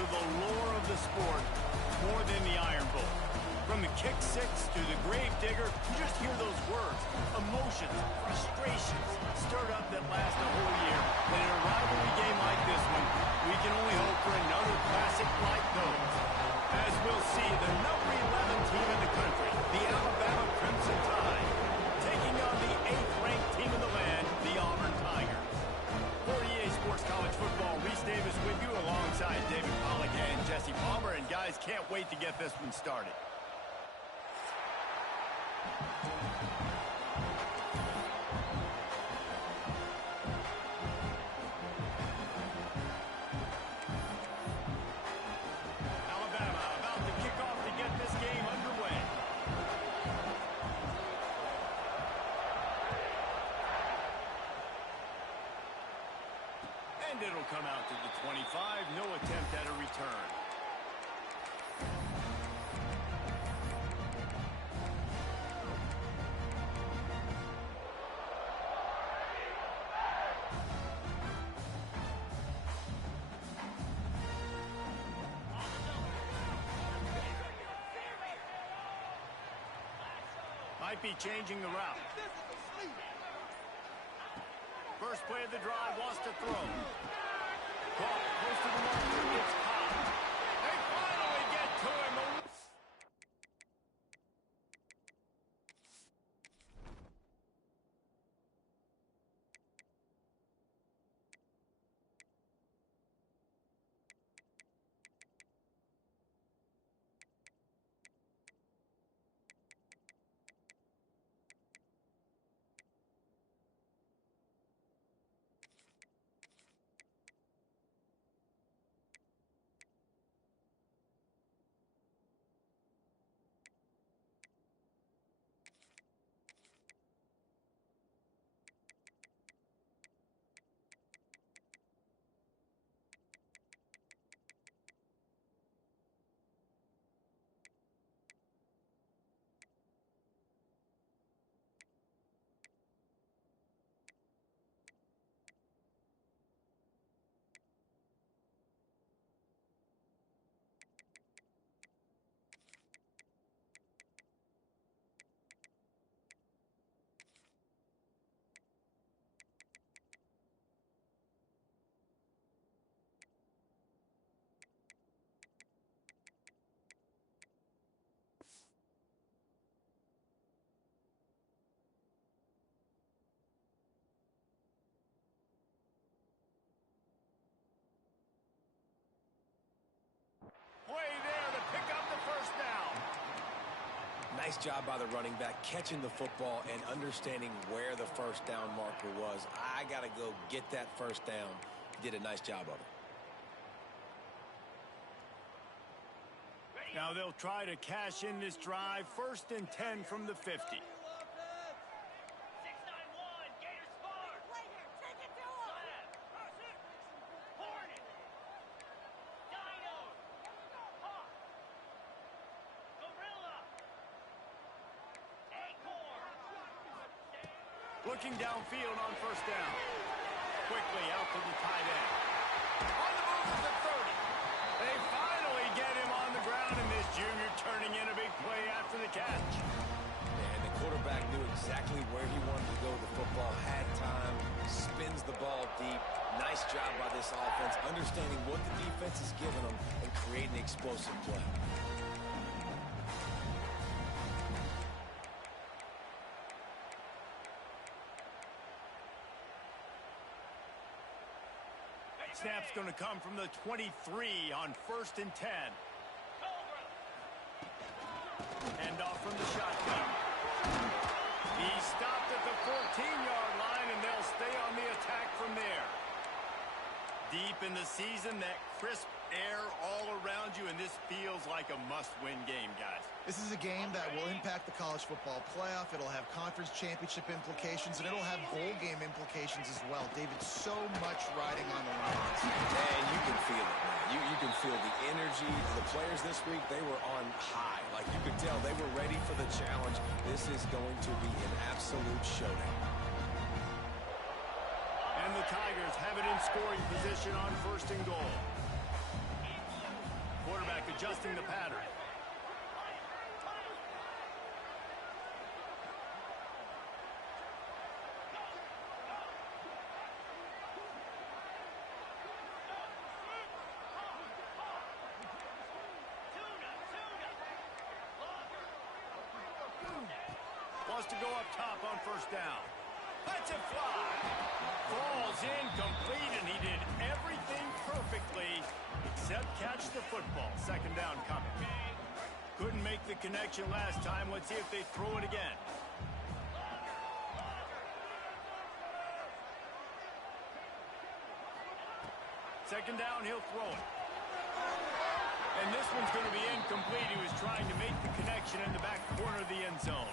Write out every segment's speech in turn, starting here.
to the lore of the sport more than the Iron Bowl. From the kick six to the grave digger, you just hear those words. Emotions, frustrations, stirred up that last a whole year. And in a rivalry game like this one, we can only hope for another classic like those. As we'll see, the number 11 team in the country, the Alabama Crimson Tide, taking on the 8th-ranked team in the land, the Auburn Tigers. For EA Sports College Football, Reese Davis with you alongside David Pollack and Jesse Palmer. And guys, can't wait to get this one started. And it'll come out to the 25. No attempt at a return. Might be changing the route. First play of the drive, wants to throw. Caught close to the marker, gets caught. They finally get to him. Play there to pick up the first down. Nice job by the running back, catching the football and understanding where the first down marker was. I got to go get that first down. He did a nice job of it. Now they'll try to cash in this drive. 1st and 10 from the 50. Looking downfield on first down. Quickly out to the tight end. On the move to the 30. They finally get him on the ground, and this junior turning in a big play after the catch. And the quarterback knew exactly where he wanted to go with the football, had time, spins the ball deep. Nice job by this offense, understanding what the defense is giving them and creating an explosive play. Snap's going to come from the 23 on 1st and 10. Hand off from the shotgun. He stopped at the 14-yard line, and they'll stay on the attack from there. Deep in the season, that crisp air all around you, and this feels like a must-win game, guys. This is a game that will impact the college football playoff. It'll have conference championship implications, and it'll have bowl game implications as well. David, so much riding on the line. And you can feel it, man. You can feel the energy. The players this week, they were on high. Like, you could tell they were ready for the challenge. This is going to be an absolute showdown. And the Tigers have it in scoring position on 1st and goal. adjusting the pattern. Wants to go up top on first down. Let's it fly. Falls incomplete, and he did everything perfectly except catch the football. Second down coming. Couldn't make the connection last time. Let's see if they throw it again. Second down, he'll throw it. And this one's going to be incomplete. He was trying to make the connection in the back corner of the end zone.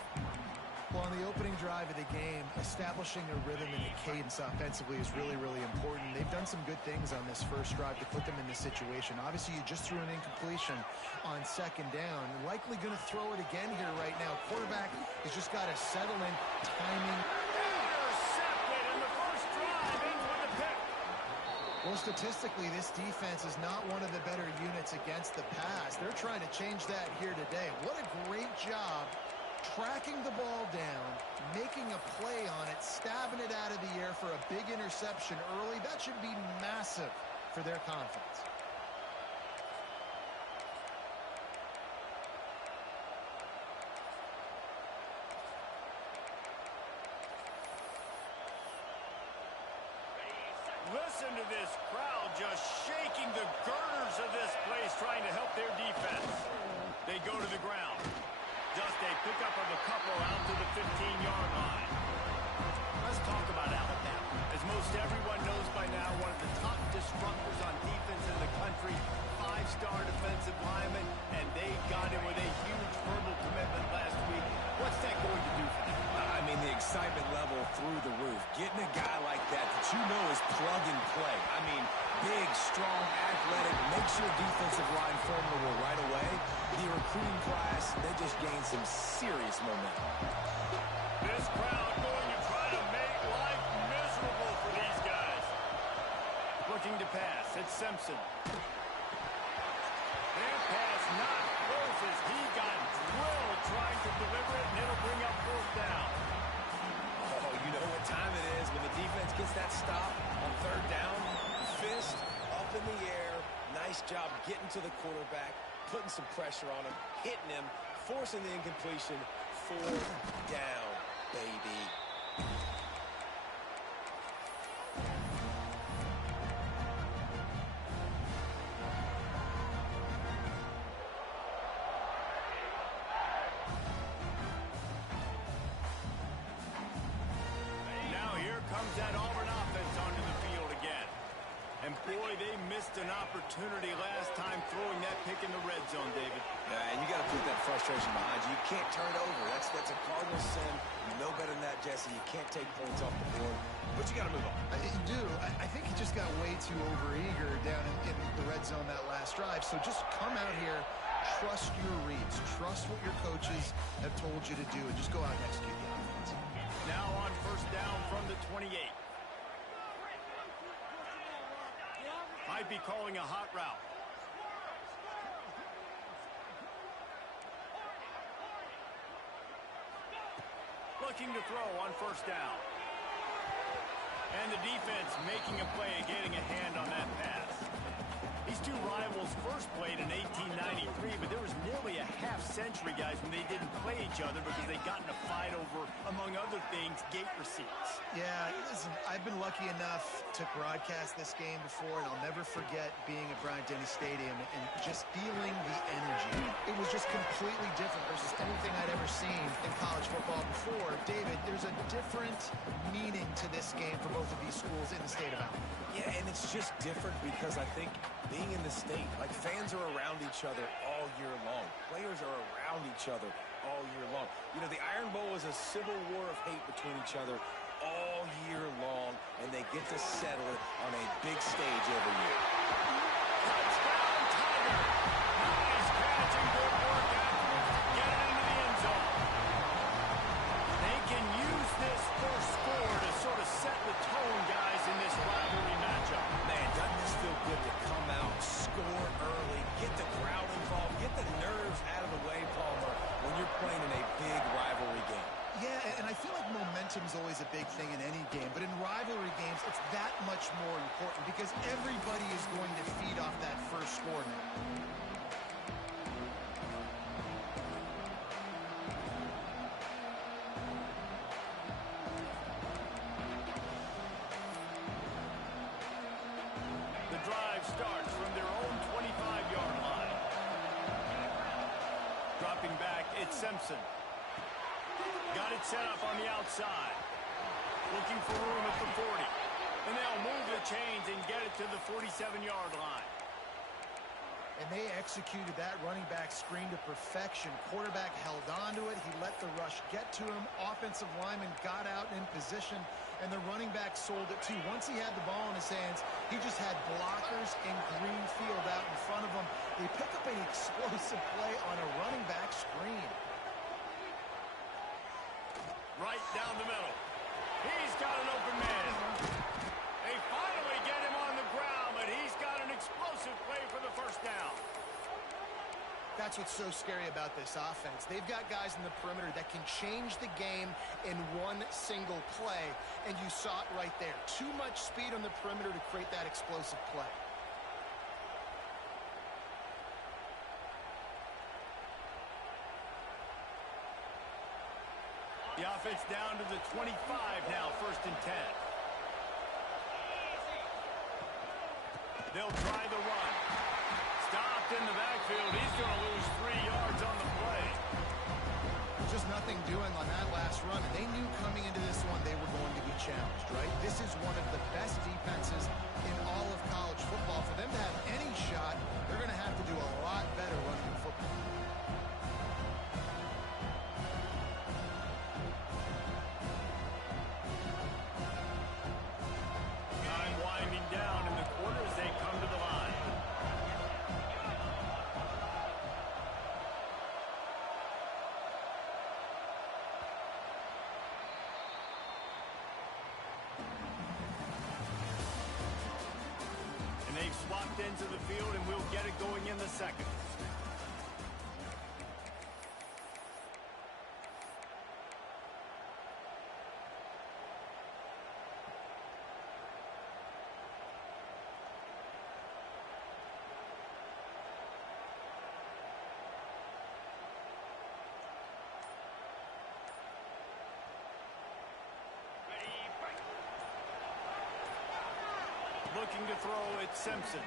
Well, on the opening drive of the game, establishing a rhythm and a cadence offensively is really, really important. They've done some good things on this first drive to put them in this situation. Obviously, you just threw an incompletion on second down. Likely going to throw it again here right now. Quarterback has just got to settle in, timing. Intercepted in the first drive, ends with a pick. Well, statistically, this defense is not one of the better units against the pass. They're trying to change that here today. What a great job tracking the ball down, making a play on it, stabbing it out of the air for a big interception early. That should be massive for their confidence. Listen to this crowd just shaking the girders of this place, trying to help their defense. They go to the ground. Just a pickup of a couple out to the 15-yard line. Let's talk about Alabama. As most everyone knows by now, one of the top disruptors on defense in the country, five-star defensive lineman, and they got him with a huge verbal commitment last week. What's that going to do for them? I mean, the excitement level through the roof. Getting a guy like that you know is plug and play. I mean, big, strong, athletic, makes your defensive line formidable right away. The recruiting class, they just gained some serious momentum. This crowd going to try to make life miserable for these guys. Looking to pass. It's Simpson. That pass not close as he got drilled trying to deliver it, and it'll bring up fourth down. Oh, you know what time it is when the defense gets that stop on third down. Fist up in the air. Nice job getting to the quarterback, putting some pressure on him, hitting him, forcing the incompletion. Fourth down, baby. Now here comes that Auburn offense onto the field again. And boy, they missed an opportunity last time throwing that pick in the red zone, David. Yeah, and you got to put that frustration behind you. You can't turn it over. That's a cardinal sin. You know better than that, Jesse. You can't take points off the board. But you got to move on. You do. I think he just got way too overeager down in the red zone that last drive. So just come out here, trust your reads, trust what your coaches have told you to do, and just go out and execute the offense. Now on first down from the 28. Might be calling a hot route. Looking to throw on first down. And the defense making a play, getting a hand on that pass. These two rivals first played in 1893, but there was nearly a half-century, guys, when they didn't play each other because they got in a fight over, among other things, gate receipts. Yeah, listen, I've been lucky enough to broadcast this game before, and I'll never forget being at Bryant-Denny Stadium and just feeling the energy. It was just completely different versus anything I'd ever seen in college football before. David, there's a different meaning to this game for both of these schools in the state of Alabama. Yeah, and it's just different because I think being in the state, like fans are around each other all year long. Players are around each other all year long. You know, the Iron Bowl is a civil war of hate between each other all year long, and they get to settle it on a big stage every year. Touchdown, Tiger! Nice catch and good work afterwards. Get it into the end zone. They can use this first score to sort of set the tone, guys, in this rivalry matchup. Man, doesn't this feel good to come out, score early, get the crowd involved? like momentum is always a big thing in any game, but in rivalry games, it's that much more important because everybody is going to feed off that first score now. The drive starts from their own 25-yard line. Dropping back, it's Simpson. Got it set up on the outside. Looking for room at the 40. And they'll move the chains and get it to the 47-yard line. And they executed that running back screen to perfection. Quarterback held on to it. He let the rush get to him. Offensive lineman got out in position, and the running back sold it too. Once he had the ball in his hands, he just had blockers and green field out in front of him. They pick up an explosive play on a running back screen. Right down the middle. He's got an open man. They finally get him on the ground, but he's got an explosive play for the first down. That's what's so scary about this offense. They've got guys in the perimeter that can change the game in one single play, and you saw it right there. Too much speed on the perimeter to create that explosive play. The offense down to the 25 now, 1st and 10. They'll try the run. Stopped in the backfield. He's going to lose 3 yards on the play. Just nothing doing on that last run, and they knew coming into this one they were going to be challenged, right? This is one of the best defenses in all of college football. For them to have any shot, they're going to have to do a lot better running the football. Time winding down in the quarter as they come to the line. And they've swapped into the field, and we'll get it going in the second. Looking to throw, it's Simpson.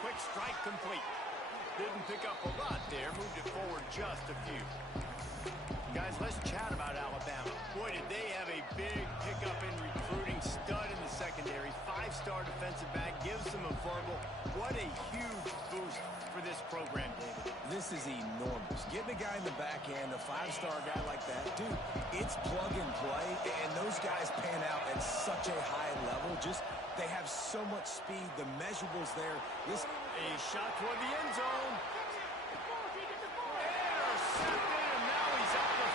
Quick strike complete. Didn't pick up a lot there. Moved it forward just a few. Guys, let's chat about Alabama. Boy, did they have a big pickup in recruiting. Stud in the secondary. 5-star defensive back. Gives them a verbal. What a huge boost for this program, David. This is enormous. Getting a guy in the back end, a 5-star guy like that, dude, it's plug and play, and those guys pan out at such a high level. Just they have so much speed. The measurables there. This a shot toward the end zone. Intercepted, and now he's up to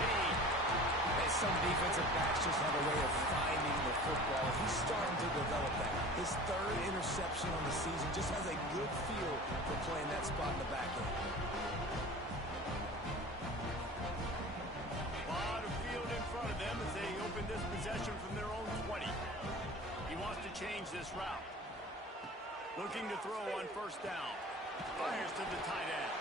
14. And some defensive backs just have a way of finding the football. He's starting to develop that. His 3rd interception on the season, just has a good feel for playing that spot in the back end. A lot of field in front of them as they open this possession from their own 20. He wants to change this route. Looking to throw on 1st down. Fires to the tight end.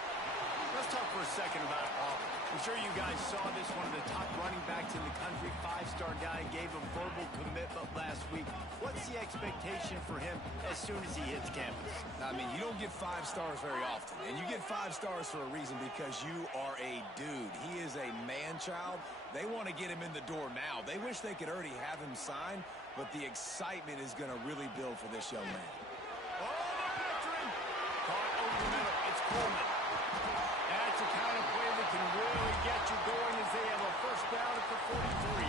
Let's talk for a second about Auburn. I'm sure you guys saw this, one of the top running backs in the country, 5-star guy, gave a verbal commitment last week. What's the expectation for him as soon as he hits campus? I mean, you don't get 5 stars very often, and you get 5 stars for a reason, because you are a dude. He is a man-child. They want to get him in the door now. They wish they could already have him signed, but the excitement is going to really build for this young man. Oh, they're pressuring. Caught over the middle. It's Coleman. That's the kind of play that can really get you going as they have a 1st down at the 43.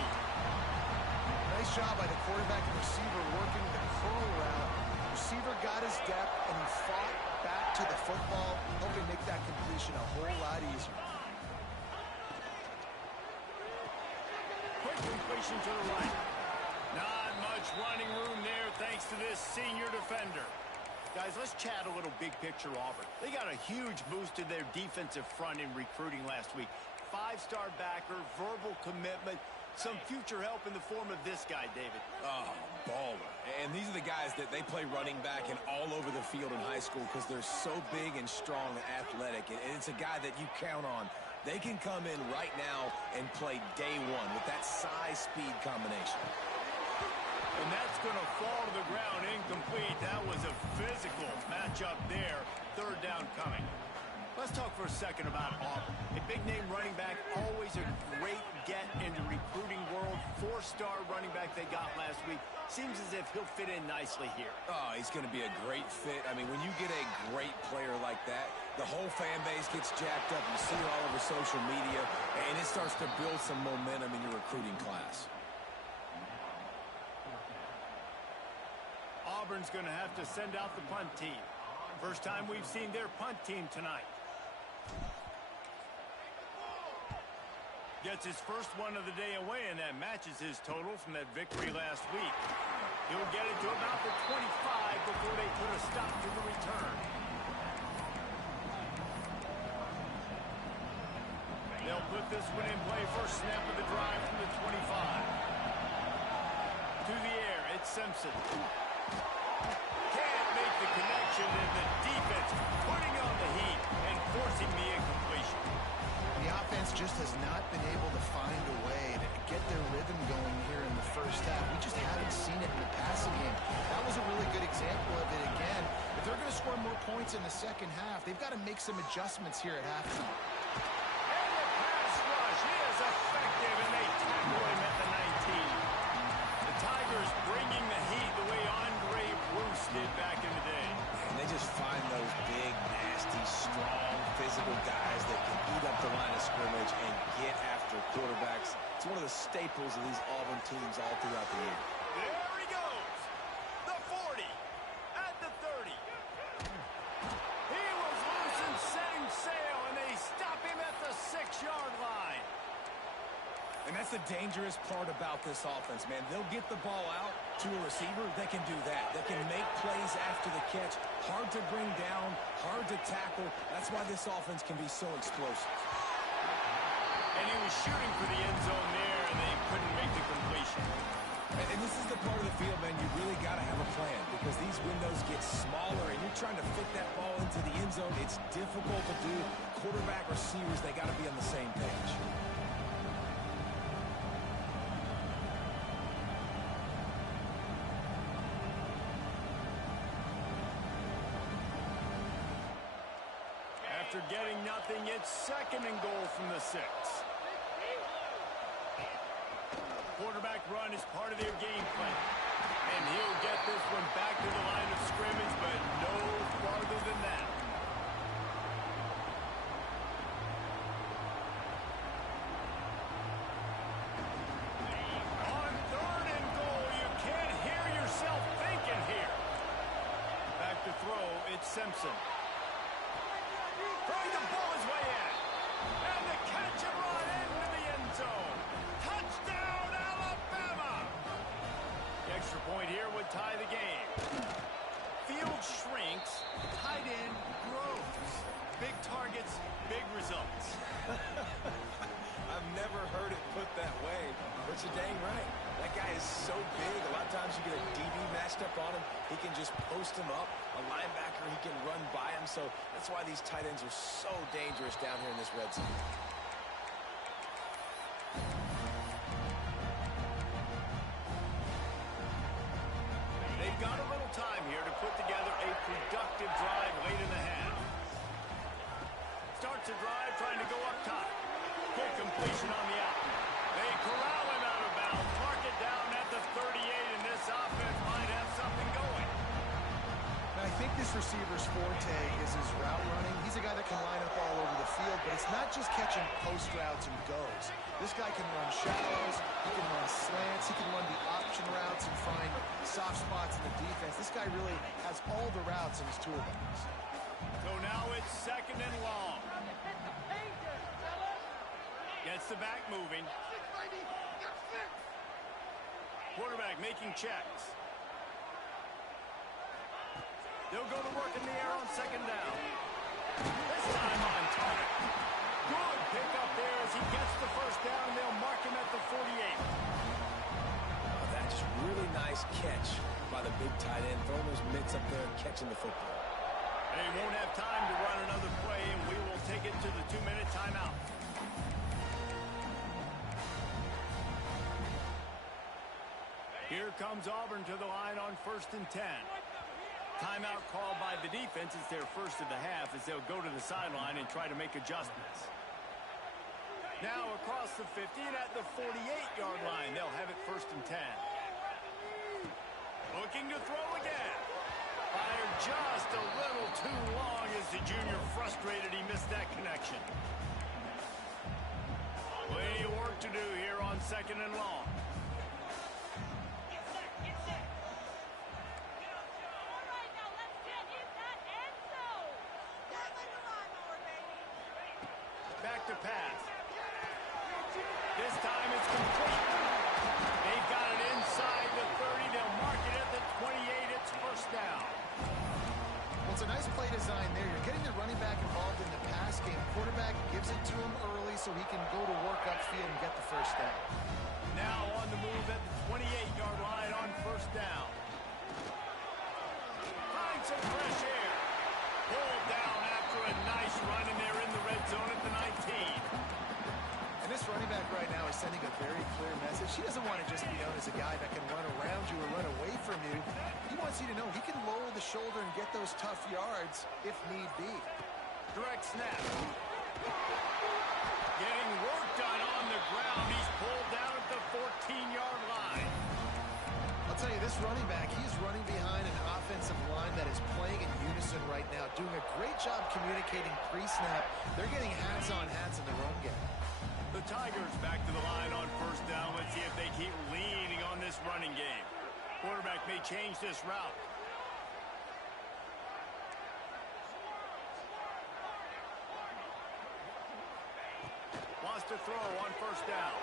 Nice job by the quarterback and receiver working the curl route. Receiver got his depth, and he fought back to the football, helping make that completion a whole lot easier. Quick completion to the right. Not much running room there thanks to this senior defender. Guys, let's chat a little big picture Auburn. They got a huge boost to their defensive front in recruiting last week. 5-star backer, verbal commitment. Some future help in the form of this guy, David. Oh, baller. And these are the guys that they play running back and all over the field in high school because they're so big and strong and athletic. And it's a guy that you count on. They can come in right now and play day one with that size-speed combination. And that's going to fall to the ground incomplete. That was a physical matchup there. Third down coming. Let's talk for a second about Auburn. A big-name running back, always a great get in the recruiting world. Four-star running back they got last week. Seems as if he'll fit in nicely here. Oh, he's going to be a great fit. I mean, when you get a great player like that, the whole fan base gets jacked up. You see it all over social media, and it starts to build some momentum in your recruiting class. Auburn's going to have to send out the punt team. First time we've seen their punt team tonight. Gets his first one of the day away, and that matches his total from that victory last week. He'll get it to about the 25 before they put a stop to the return. They'll put this one in play. First snap of the drive from the 25. To the air, it's Simpson. Can't make the connection, and the defense putting on the heat and forcing the incompletion. The offense just has not been able to find a way to get their rhythm going here in the first half. We just haven't seen it in the passing game. That was a really good example of it again. If they're going to score more points in the second half, they've got to make some adjustments here at halftime. And the pass rush, he is effective, and they tackle him at the 19. The Tigers bringing the heat the way Andre Bruce did back in the day. And they just find those big, nasty, strong, physical guys that can eat up the line of scrimmage and get after quarterbacks. It's one of the staples of these Auburn teams all throughout the year. There he goes. The 40 at the 30. He was loose and setting sail, and they stop him at the 6-yard line. And that's the dangerous part about this offense, man. They'll get the ball out to a receiver. They can do that. They can make plays after the catch. Hard to bring down, hard to tackle. That's why this offense can be so explosive. And he was shooting for the end zone there, and they couldn't make the completion. And this is the part of the field, man, you really got to have a plan because these windows get smaller, and you're trying to fit that ball into the end zone. It's difficult to do. Quarterback, receivers, they got to be on the same page. After getting nothing, it's second and goal from the 6. Quarterback run is part of their game plan. And he'll get this one back to the line of scrimmage, but no farther than that. On third and goal, you can't hear yourself thinking here. Back to throw, it's Simpson. Throwing the ball his way in. And the catch and run into the end zone. Touchdown, Alabama! The extra point here would tie the game. Field shrinks, tight end grows. Big targets, big results. I've never heard it put that way, but you're dang right. That guy is so big. A lot of times you get a DB matched up on him. He can just post him up. A linebacker, he can run by him. So that's why these tight ends are so dangerous down here in this red zone. They've got a little time here to put together a productive drive late in the half. Starts a drive trying to go up top. Quick completion on the out. They corral him out of bounds. Mark it down at the 38, and this offense might have something going. I think this receiver's forte is his route running. He's a guy that can line up all over the field, but it's not just catching post routes and goes. This guy can run shallows, he can run slants, he can run the option routes and find soft spots in the defense. This guy really has all the routes in his toolbox. So now it's second and long. Gets the back moving. Quarterback making checks. They'll go to work in the air on second down. This time on target. Good pickup there as he gets the first down. They'll mark him at the 48. That's really nice catch by the big tight end, throwing those mitts up there and catching the football. They won't have time to run another play, and we will take it to the 2-minute timeout. Here comes Auburn to the line on 1st and 10. Timeout called by the defense. It's their first of the half as they'll go to the sideline and try to make adjustments. Now across the 50 and at the 48-yard line. They'll have it 1st and 10. Looking to throw again. Fired just a little too long as the junior frustrated he missed that connection. Plenty of work to do here on 2nd and long. Back to pass. This time it's complete. They've got it inside the 30. They'll mark it at the 28. It's 1st down. Well, it's a nice play design there. You're getting the running back involved in the pass game. Quarterback gives it to him early so he can go to work upfield and get the 1st down. Now on the move at the 28-yard line on 1st down. Find some fresh air. Pulled down after a nice run, and they're in the red zone at the 19. And this running back right now is sending a very clear message. He doesn't want to just be known as a guy that can run around you or run away from you. He wants you to know he can lower the shoulder and get those tough yards if need be. Direct snap. Getting work done on the ground. He's pulled down at the 14-yard line. I'll tell you, this running back, he's running behind an offensive line that is playing in unison right now, doing a great job communicating pre-snap. They're getting hats-on hats in the run game. The Tigers back to the line on 1st down. Let's see if they keep leaning on this running game. Quarterback may change this route. Wants to throw on 1st down.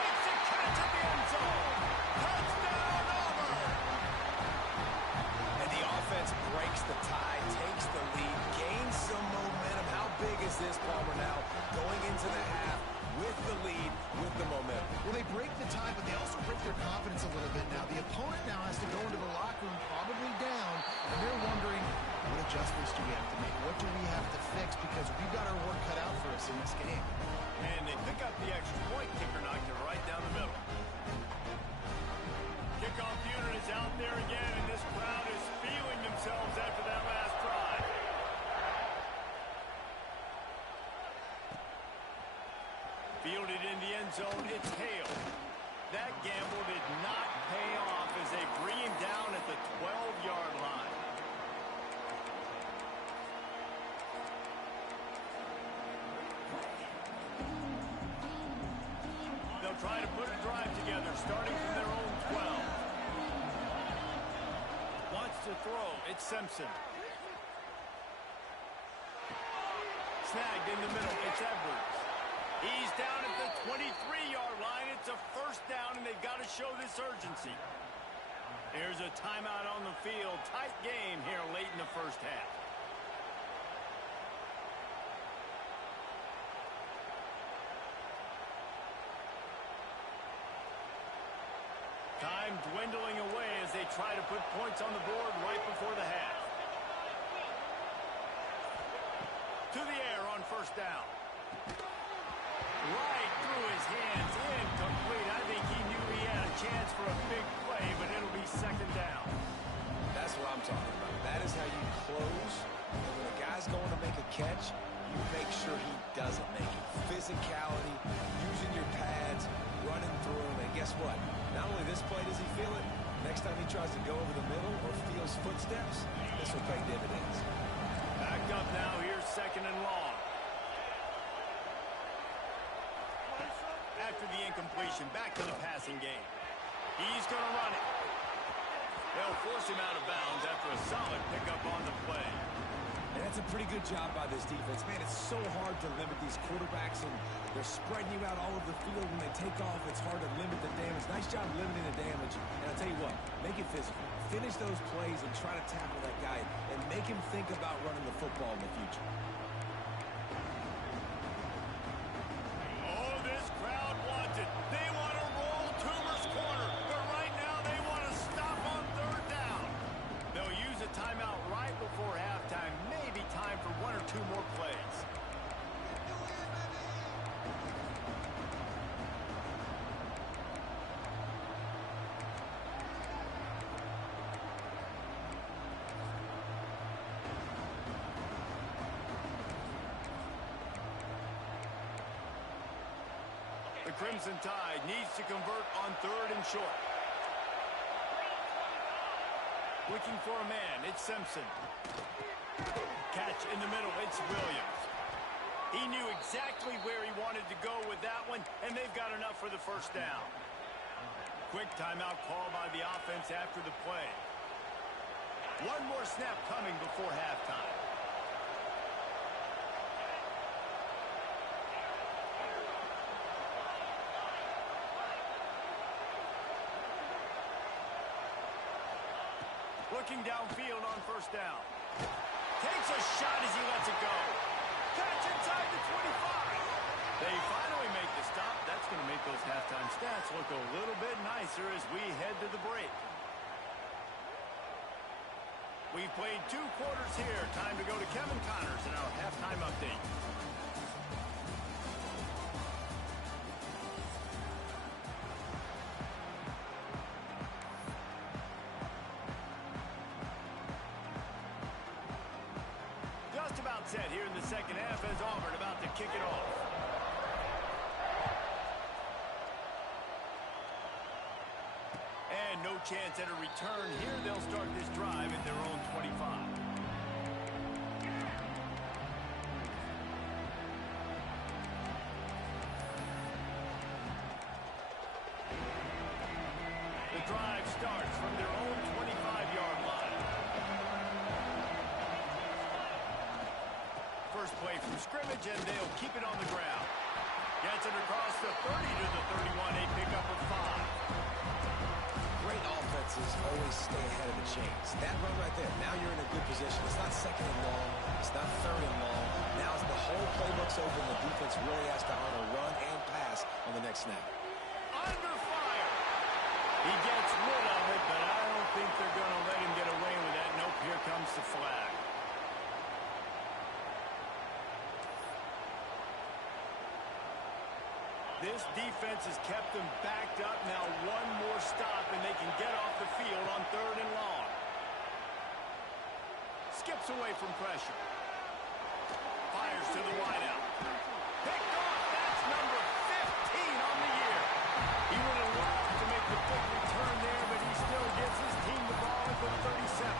Makes a catch at the end zone. Touchdown, Auburn! And the offense breaks the tie, takes the lead, gains some momentum. How big is this, Palmer, now going into the half with the lead, with the momentum? Well, they break the tie, but they also break their confidence a little bit now. The opponent now has to go into the locker room probably down, and they're wondering, what adjustments do we have to make? What do we have to fix? Because we've got our work cut out for us in this game. And they pick up the extra point. Kicker knocked it right down the middle. Kickoff unit is out there again, and this crowd is feeling themselves after that last drive. Fielded in the end zone, it's Hale. That gamble did not pay off as they bring him down at the 12-yard line. They'll try to put a drive together, starting from their own 12. Wants to throw, it's Simpson. Snagged in the middle, it's Edwards. He's down at the 23-yard line. It's a 1st down, and they've got to show this urgency. Here's a timeout on the field. Tight game here late in the 1st half. Time dwindling away as they try to put points on the board right before the half. To the air on 1st down. Right through his hands, incomplete. I think he knew he had a chance for a big play, but it'll be 2nd down. That's what I'm talking about. That is how you close. And when a guy's going to make a catch, you make sure he doesn't make it. Physicality, using your pads, running through him. And guess what? Not only this play does he feel it, next time he tries to go over the middle or feels footsteps, this will pay dividends. Back up now. Here's 2nd and long. After the incompletion, back to the passing game. He's going to run it. They'll force him out of bounds after a solid pickup on the play. And that's a pretty good job by this defense. Man, it's so hard to limit these quarterbacks, and they're spreading you out all over the field. When they take off, it's hard to limit the damage. Nice job limiting the damage. And I'll tell you what, make it physical. Finish those plays and try to tackle that guy and make him think about running the football in the future. The Crimson Tide needs to convert on 3rd and short. Looking for a man, it's Simpson. Catch in the middle, it's Williams. He knew exactly where he wanted to go with that one, and they've got enough for the first down. Quick timeout call by the offense after the play. One more snap coming before halftime. Looking downfield on first down. Takes a shot as he lets it go. Catch inside the 25. They finally make the stop. That's going to make those halftime stats look a little bit nicer as we head to the break. We've played 2 quarters here. Time to go to Kevin Connors in our halftime update. Just about set here in the second half as Auburn about to kick it off. And no chance at a return here. They'll start this drive at their own 25. The drive starts from their own 25-yard line. First play from scrimmage, and they'll keep it on the ground. Gets it across the 30 to the 31, a pickup of 5. Great offenses always stay ahead of the chains. That run right there, now you're in a good position. It's not 2nd and long. It's not 3rd and long. Now it's the whole playbook's open. The defense really has to honor run and pass on the next snap. Under fire. He gets rid of it, but I don't think they're going to let him get away with that. Nope, here comes the flag. This defense has kept them backed up. Now one more stop, and they can get off the field on 3rd and long. Skips away from pressure. Fires to the wideout. Picked off. That's number 15 on the year. He would have loved to make the big return there, but he still gives his team the ball at the 37.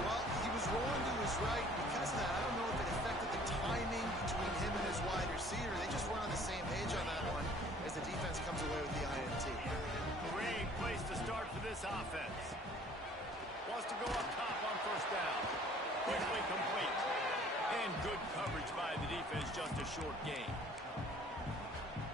Well, he was rolling to his right. Because of that, I don't know if it affected the timing between him and his wide receiver. They just weren't on the same page on that one as the defense comes away with the INT. Great place to start for this offense. Wants to go up top on first down. Quickly complete. And good coverage by the defense, just a short gain.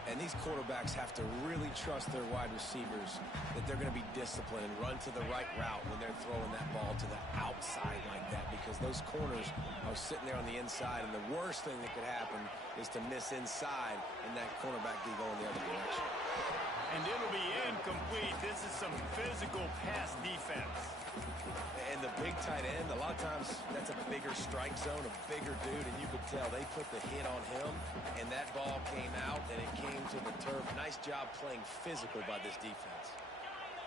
And these quarterbacks have to really trust their wide receivers that they're going to be disciplined and run to the right route when they're throwing that ball to the outside like that, because those corners are sitting there on the inside, and the worst thing that could happen is to miss inside and that cornerback be going the other direction. And it'll be incomplete. This is some physical pass defense. And the big tight end, a lot of times that's a bigger strike zone, a bigger dude, and you could tell they put the hit on him, and that ball came out, and it came to the turf. Nice job playing physical by this defense.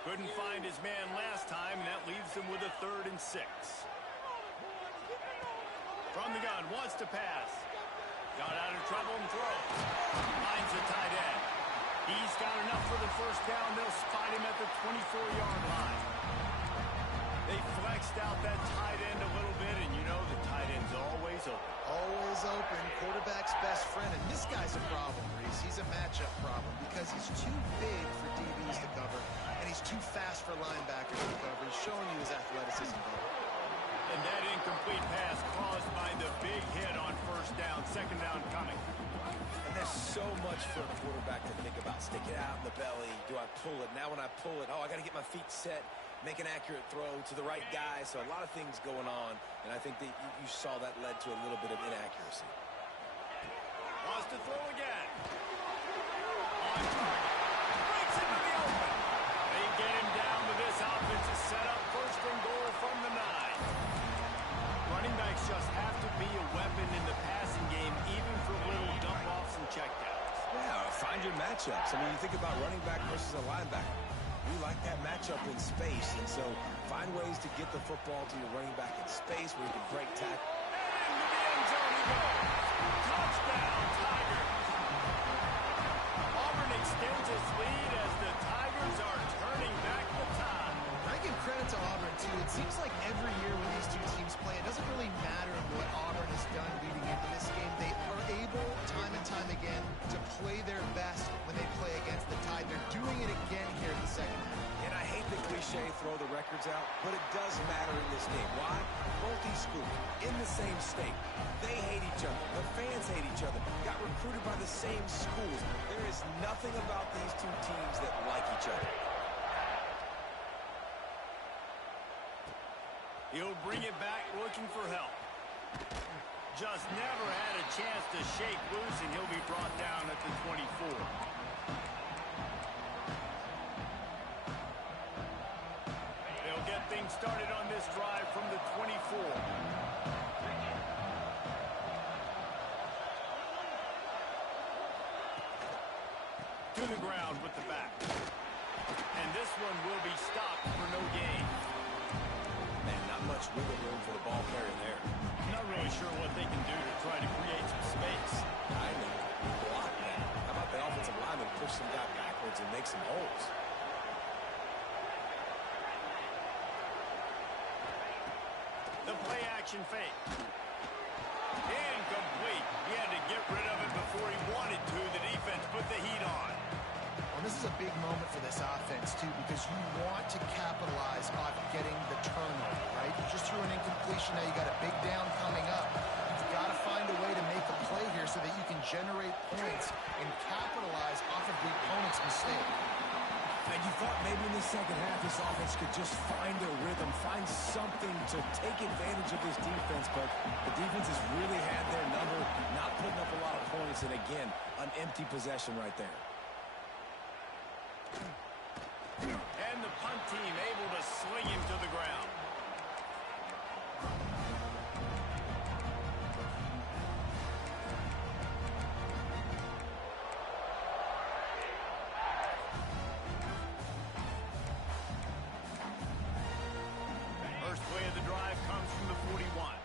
Couldn't find his man last time, and that leaves him with a 3rd and 6. From the gun, wants to pass. Got out of trouble and throws. Finds the tight end. He's got enough for the first down. They'll spot him at the 24-yard line. They flexed out that tight end a little bit, and you know the tight end's always open. Always open. Quarterback's best friend. And this guy's a problem, Reese. He's a matchup problem because he's too big for DBs to cover, and he's too fast for linebackers to cover. He's showing you his athleticism there. And that incomplete pass caused by the big hit on first down. 2nd down coming. And there's so much for a quarterback to think about. Stick it out in the belly. Do I pull it? Now when I pull it, I got to get my feet set. Make an accurate throw to the right guy. So a lot of things going on, and I think that you saw that led to a little bit of inaccuracy. Wants to throw again. On target. Breaks into the open. They get him down with this offensive setup. 1st and goal from the 9. Running backs just have to be a weapon in the passing game, even for little dump-offs and checkdowns. Yeah, find your matchups. I mean, you think about running back versus a linebacker. We like that matchup in space, and so find ways to get the football to your running back in space where you can break tackle. And to the end zone he goes. Touchdown, Tigers. extends its lead as the Tigers are turning back the tide. I give credit to Auburn, too. It seems like every year when these two teams play, it doesn't really matter what Auburn has done leading into this game. They are able, time and time again, to play their best when they play against the Tide. They're doing it again here in the second half. And I hate the cliche throw the records out, but it does matter in this game. Why? Both these schools in the same state. They hate each other. The fans hate each other. Got recruited by the same schools. There is nothing about these two teams that like each other. He'll bring it back looking for help. Just never had a chance to shake loose, and he'll be brought down at the 24. They'll get things started on this drive from the 24. To the ground with the back. And this one will be stopped for no gain. Man, not much wiggle room for the ball carrier there. Not really sure what they can do to try to create some space. I know. Block that. How about the offensive lineman push some guy backwards and make some holes? The play action fake. Incomplete. He had to get rid of it before he wanted to. The defense put the heat on. Well, this is a big moment for this offense, too, because you want to capitalize off getting the turnover, right? You just threw an incompletion. Now you got a big down coming up. You've got to find a way to make a play here so that you can generate points and capitalize off of the opponent's mistake. And you thought maybe in the second half this offense could just find a rhythm, find something to take advantage of this defense, but the defense has really had their number, not putting up a lot of points, and again, an empty possession right there. And the punt team able to sling him to the ground. First play of the drive comes from the 41.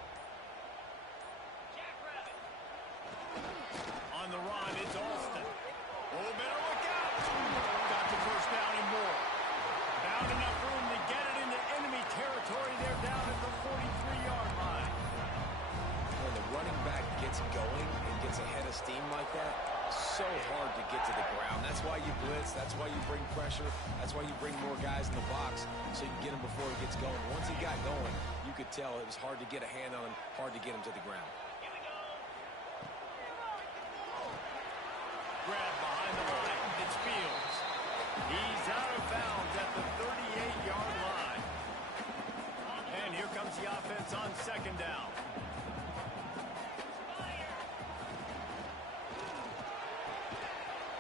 On the run, it's Alston. Oh, better look out. Got the first down and more. Found enough room to get it into enemy territory. They're down at the 43-yard line. When the running back gets going and gets ahead of steam like that, so hard to get to the ground. That's why you blitz. That's why you bring pressure. That's why you bring more guys in the box so you can get him before he gets going. Once he got going, you could tell it was hard to get a hand on him, hard to get him to the ground. Grab behind the line. It's Fields. He's out of bounds at the 38-yard line. And here comes the offense on second down.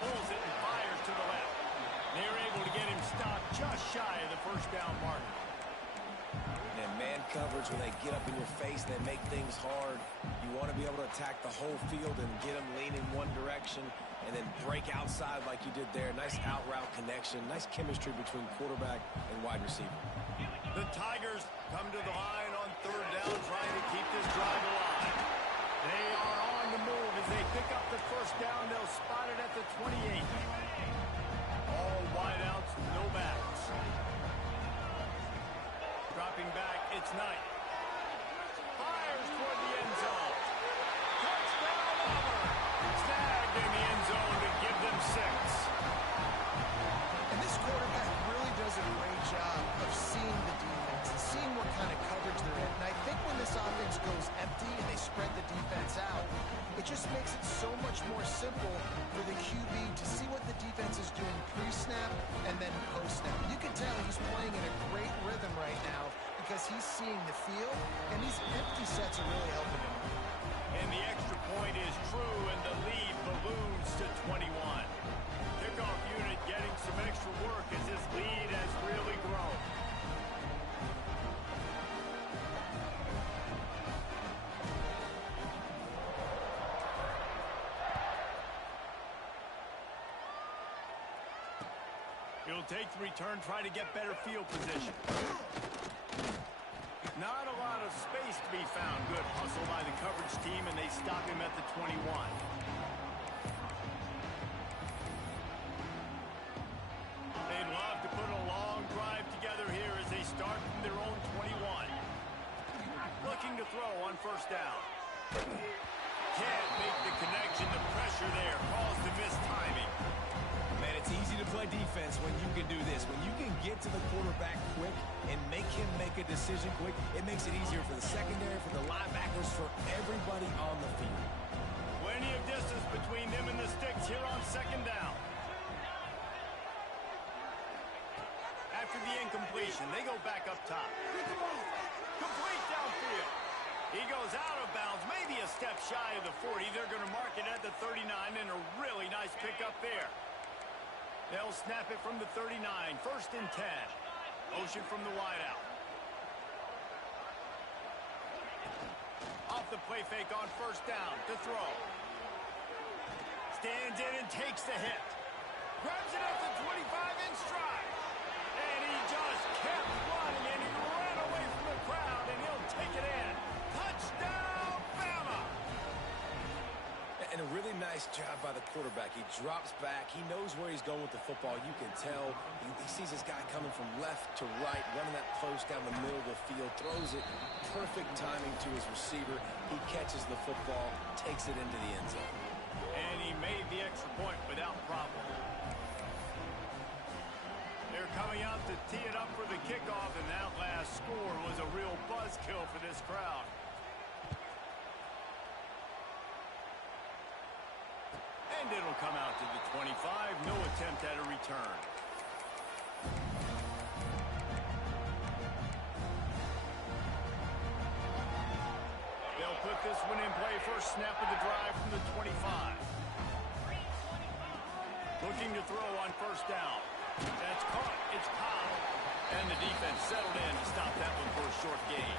Pulls it and fires to the left. They're able to get him stopped just shy of the first down marker. And man coverage, when they get up in your face, they make things hard. You want to be able to attack the whole field and get them leaning one direction and then break outside like you did there. Nice out route connection. Nice chemistry between quarterback and wide receiver. The Tigers come to the line on third down, trying to keep this drive alive. They are on the move as they pick up the first down. They'll spot it at the 28. All wideouts, no backs. Dropping back, it's Knight. Fires toward the end zone. Touchdown, Auburn. Snagged in the end zone to give them 6. And this quarterback really does a great job of seeing the defense and seeing what kind of coverage they're in. And I think when this offense goes empty and they spread the defense out, it just makes it so much more simple for the QB to see what the defense is doing pre-snap and then post-snap. You can tell he's playing in a great rhythm right now because he's seeing the field, and these empty sets are really helping him. And the extra point is true, and the lead balloons to 21. Kickoff unit getting some extra work as this lead has really grown. He'll take the return, try to get better field position. Not a lot of space to be found. Good hustle by the coverage team, and they stop him at the 21. throw on first down. Can't make the connection. The pressure there caused the missed timing. Man, it's easy to play defense when you can do this. When you can get to the quarterback quick and make him make a decision quick, it makes it easier for the secondary, for the linebackers, for everybody on the field. Plenty of distance between them and the sticks here on second down. After the incompletion, they go back up top. Complete downfield. He goes out of bounds, maybe a step shy of the 40. They're going to mark it at the 39, and a really nice pickup there. They'll snap it from the 39, 1st and 10. Motion from the wideout. Off the play fake on first down to throw. Stands in and takes the hit. Grabs it at the 25 in stride. And he just kept running, and he ran away from the crowd, and he'll take it in. Touchdown, Bama! And a really nice job by the quarterback. He drops back. He knows where he's going with the football. You can tell. He sees this guy coming from left to right, running that post down the middle of the field, throws it. Perfect timing to his receiver. He catches the football, takes it into the end zone. And he made the extra point without problem. They're coming out to tee it up for the kickoff, and that last score was a real buzzkill for this crowd. And it'll come out to the 25. No attempt at a return. They'll put this one in play. First snap of the drive from the 25. Looking to throw on first down. That's caught. It's Powell. And the defense settled in to stop that one for a short gain.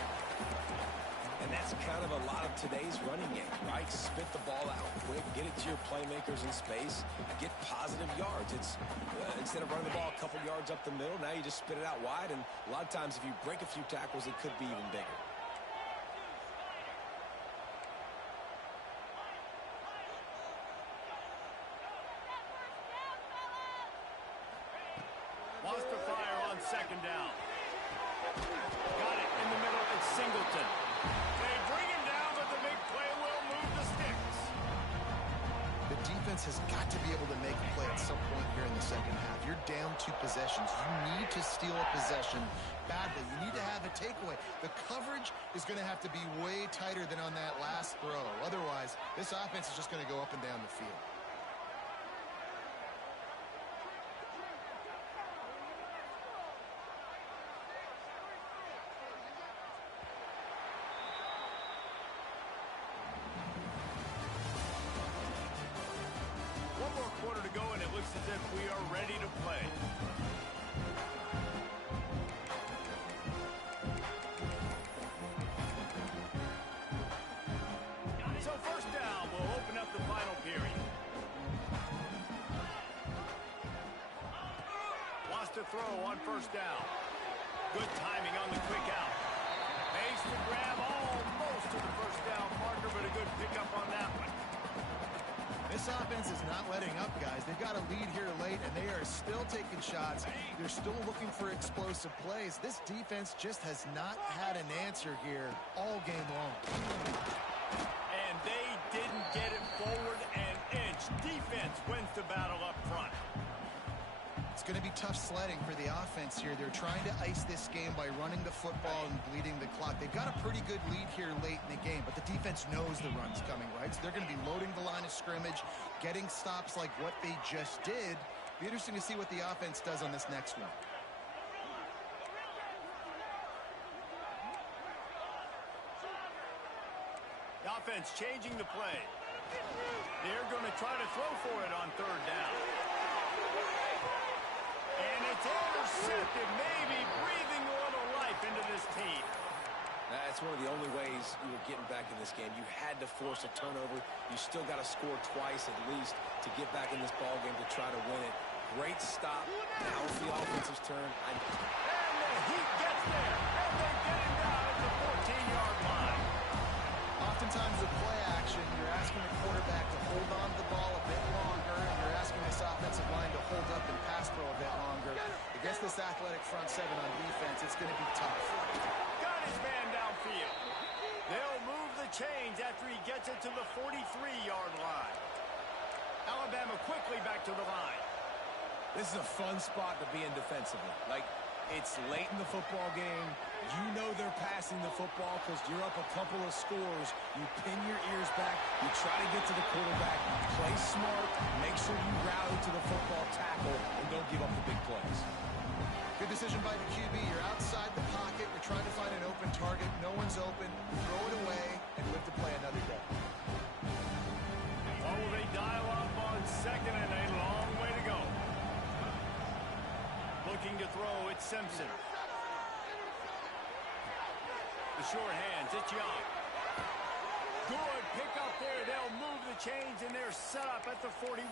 And that's kind of a lot of today's running game, right? Spit the ball out quick, get it to your playmakers in space, and get positive yards. It's instead of running the ball a couple yards up the middle, now you just spit it out wide, and a lot of times if you break a few tackles, it could be even bigger. Wants to fire on second down. Got it in the middle. It's Singleton. They bring him down, but the big play will move the sticks. The defense has got to be able to make a play at some point here in the second half. You're down 2 possessions. You need to steal a possession badly. You need to have a takeaway. The coverage is going to have to be way tighter than on that last throw. Otherwise, this offense is just going to go up and down the field. One more quarter to go, and it looks as if we are ready to play. So first down will open up the final period. Wants to throw on first down. Good timing on the quick out. Makes the grab almost to the first down marker, but a good pickup on that one. This offense is not letting up, guys. They've got a lead here late, and they are still taking shots. They're still looking for explosive plays. This defense just has not had an answer here all game long. And they didn't get it forward an inch. Defense wins the battle up front. It's going to be tough sledding for the offense here. They're trying to ice this game by running the football and bleeding the clock. They've got a pretty good lead here late in the game, but the defense knows the run's coming, right? So they're going to be loading the line of scrimmage, getting stops like what they just did. Be interesting to see what the offense does on this next one. The offense changing the play. They're going to try to throw for it on third down. And it's intercepted, maybe breathing a little life into this team. That's one of the only ways you were getting back in this game. You had to force a turnover. You still got to score twice at least to get back in this ball game to try to win it. Great stop. Now it's the offensive's turn. And the Heat gets there, and they get him down at the 14-yard line. Oftentimes with play action, you're asking the quarterback to hold on to the ball a bit longer, and you're asking this offensive line to hold up and pass pro a bit longer. Against this athletic front seven on defense, it's going to be tough. Got his man downfield. They'll move the chains after he gets it to the 43-yard line. Alabama quickly back to the line. This is a fun spot to be in defensively. Like, it's late in the football game. You know they're passing the football because you're up a couple of scores. You pin your ears back. You try to get to the quarterback. Play smart. Make sure you rally to the football tackle and don't give up the big plays. Good decision by the QB. You're outside the pocket. You're trying to find an open target. No one's open. Throw it away and live to play another day. Or will they dial up on second and a long way to go? Looking to throw, it's Simpson. The short hands, it's Young. Good pick up there. They'll move the chains, and they're set up at the 41.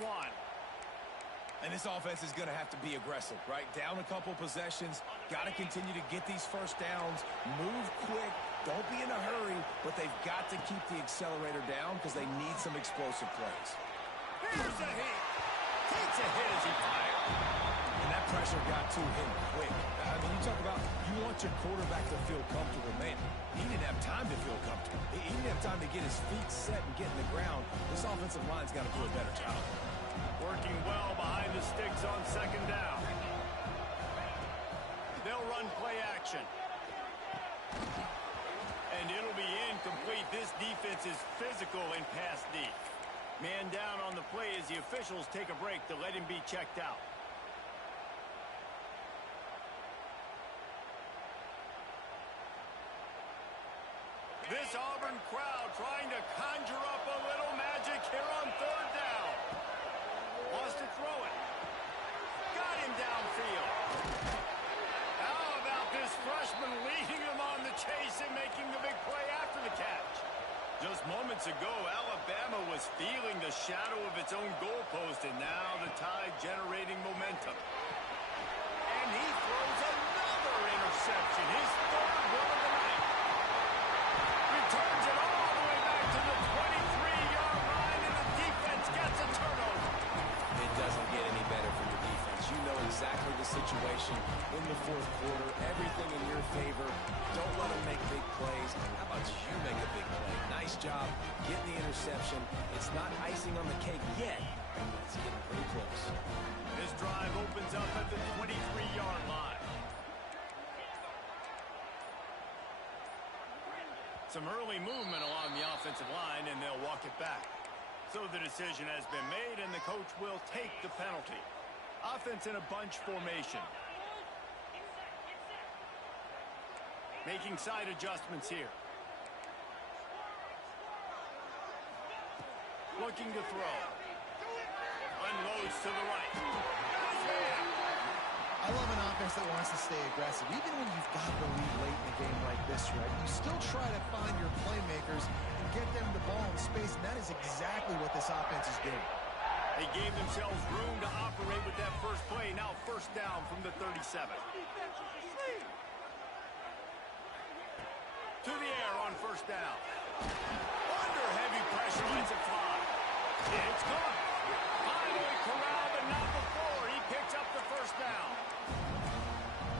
And this offense is going to have to be aggressive, right? Down a couple possessions. Got to continue to get these first downs. Move quick. Don't be in a hurry, but they've got to keep the accelerator down because they need some explosive plays. Here's a hit. Takes a hit as he fires. And that pressure got to him quick. I mean, you talk about you want your quarterback to feel comfortable. Man, he didn't have time to feel comfortable. He didn't have time to get his feet set and get in the ground. This offensive line's got to do a better job. Working well behind the sticks on second down. They'll run play action. And it'll be incomplete. This defense is physical in pass deep. Man down on the play as the officials take a break to let him be checked out. This Auburn crowd trying to conjure up a little magic here on third down. Wants to throw it. Got him downfield. How about this freshman leading him on the chase and making the big play after the catch? Just moments ago, Alabama was feeling the shadow of its own goalpost, and now the Tide generating momentum. And he throws another interception, his third one of the night. Returns it all the way back to the 23-yard line, and the defense gets a turnover. It doesn't get any better for your defense. You know exactly the situation in the fourth quarter. Everything in your favor. Don't let them make big plays. How about you make a big play? Nice job getting the interception. It's not icing on the cake yet, but it's getting pretty close. This drive opens up at the 23-yard line. Some early movement along the offensive line, and they'll walk it back. So the decision has been made, and the coach will take the penalty. Offense in a bunch formation. Making side adjustments here. Looking to throw. Unloads to the right. I love an offense that wants to stay aggressive. Even when you've got the lead late in a game like this, right, you still try to find your playmakers and get them the ball in space, and that is exactly what this offense is doing. They gave themselves room to operate with that first play. Now first down from the 37. To the air on first down. Under heavy pressure, lets it fly. It's gone. Finally corralled, but not before. He picks up the first down.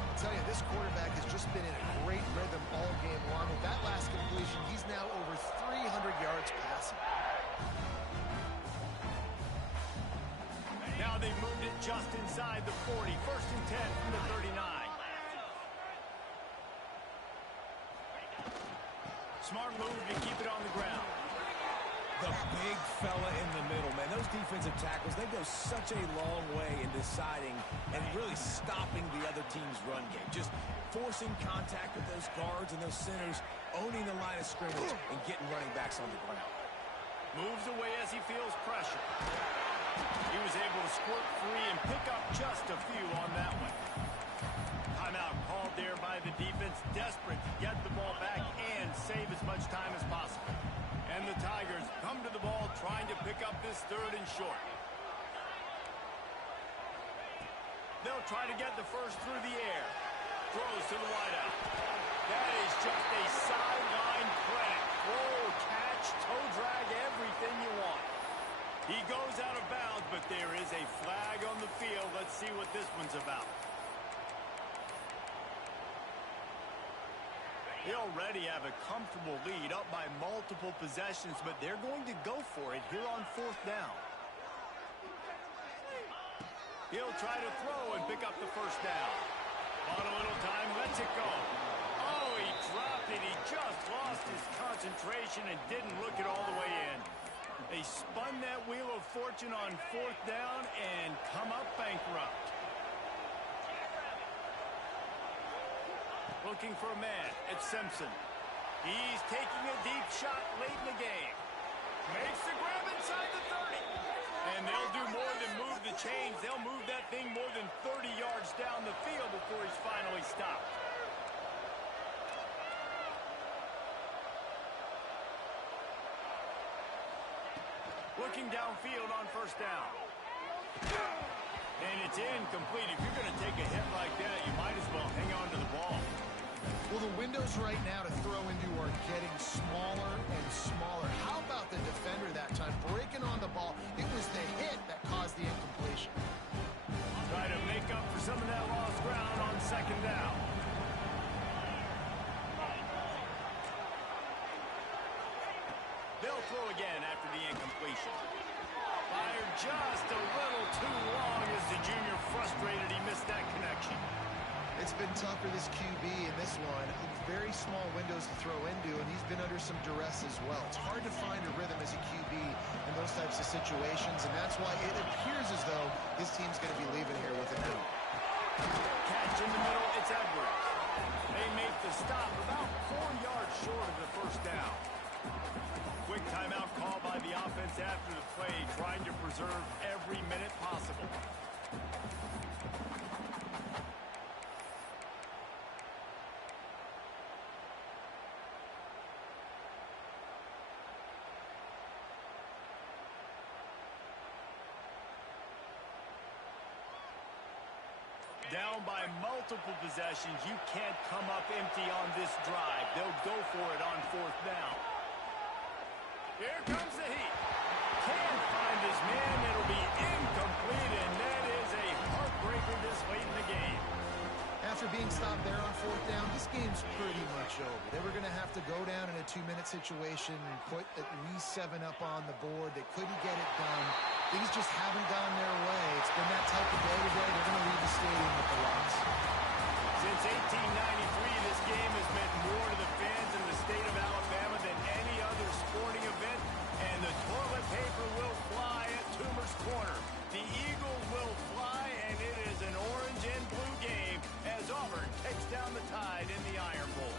I'll tell you, this quarterback has just been in a great rhythm all game long. With that last completion, he's now over 300 yards passing. Now they've moved it just inside the 40. First and 10 from the 39. Smart move to keep it on the ground. The big fella in the middle, man. Those defensive tackles, they go such a long way in deciding and really stopping the other team's run game. Just forcing contact with those guards and those centers, owning the line of scrimmage, and getting running backs on the ground. Moves away as he feels pressure. He was able to squirt free and pick up just a few on that one. Timeout called there by the defense, desperate to get the ball back and save as much time as possible. And the Tigers come to the ball trying to pick up this third and short. They'll try to get the first through the air. Throws to the wideout. That is just a sideline credit. Throw, catch, toe drag, everything you want. He goes out of bounds, but there is a flag on the field. Let's see what this one's about. They already have a comfortable lead up by multiple possessions, but they're going to go for it here on 4th down. He'll try to throw and pick up the 1st down. On a little time, lets it go. Oh, he dropped it. He just lost his concentration and didn't look it all the way in. They spun that wheel of fortune on 4th down and come up bankrupt. Looking for a man. It's Simpson. He's taking a deep shot late in the game. Makes the grab inside the 30. And they'll do more than move the chains. They'll move that thing more than 30 yards down the field before he's finally stopped. Looking downfield on 1st down. And it's incomplete. If you're going to take a hit like that, you might as well hang on to the ball. Well, the windows right now to throw into are getting smaller and smaller. How about the defender that time breaking on the ball? It was the hit that caused the incompletion. Try to make up for some of that lost ground on 2nd down. They'll throw again after the incompletion. Fired just a little too long as the junior frustrated he missed that connection. It's been tough for this QB in this one. Very small windows to throw into, and he's been under some duress as well. It's hard to find a rhythm as a QB in those types of situations, and that's why it appears as though his team's going to be leaving here with a no. Catch in the middle, it's Edwards. They make the stop about 4 yards short of the 1st down. Quick timeout call by the offense after the play, trying to preserve every minute possible. Down by multiple possessions. You can't come up empty on this drive. They'll go for it on 4th down. Here comes the heat. Can't find his man. It'll be incomplete, and that is a heartbreaker this late in the game. After being stopped there on 4th down, this game's pretty much over. They were going to have to go down in a 2-minute situation and put at least 7 up on the board. They couldn't get it done. Things just haven't gone their way. It's been that type of day today. They're going to leave the stadium with the loss. Since 1893, this game has meant more to the fans in the state of Alabama than any other sporting event, and the toilet paper will fly at Toomer's Corner. The Eagles will fly, and it is an orange and blue game as Auburn takes down the Tide in the Iron Bowl.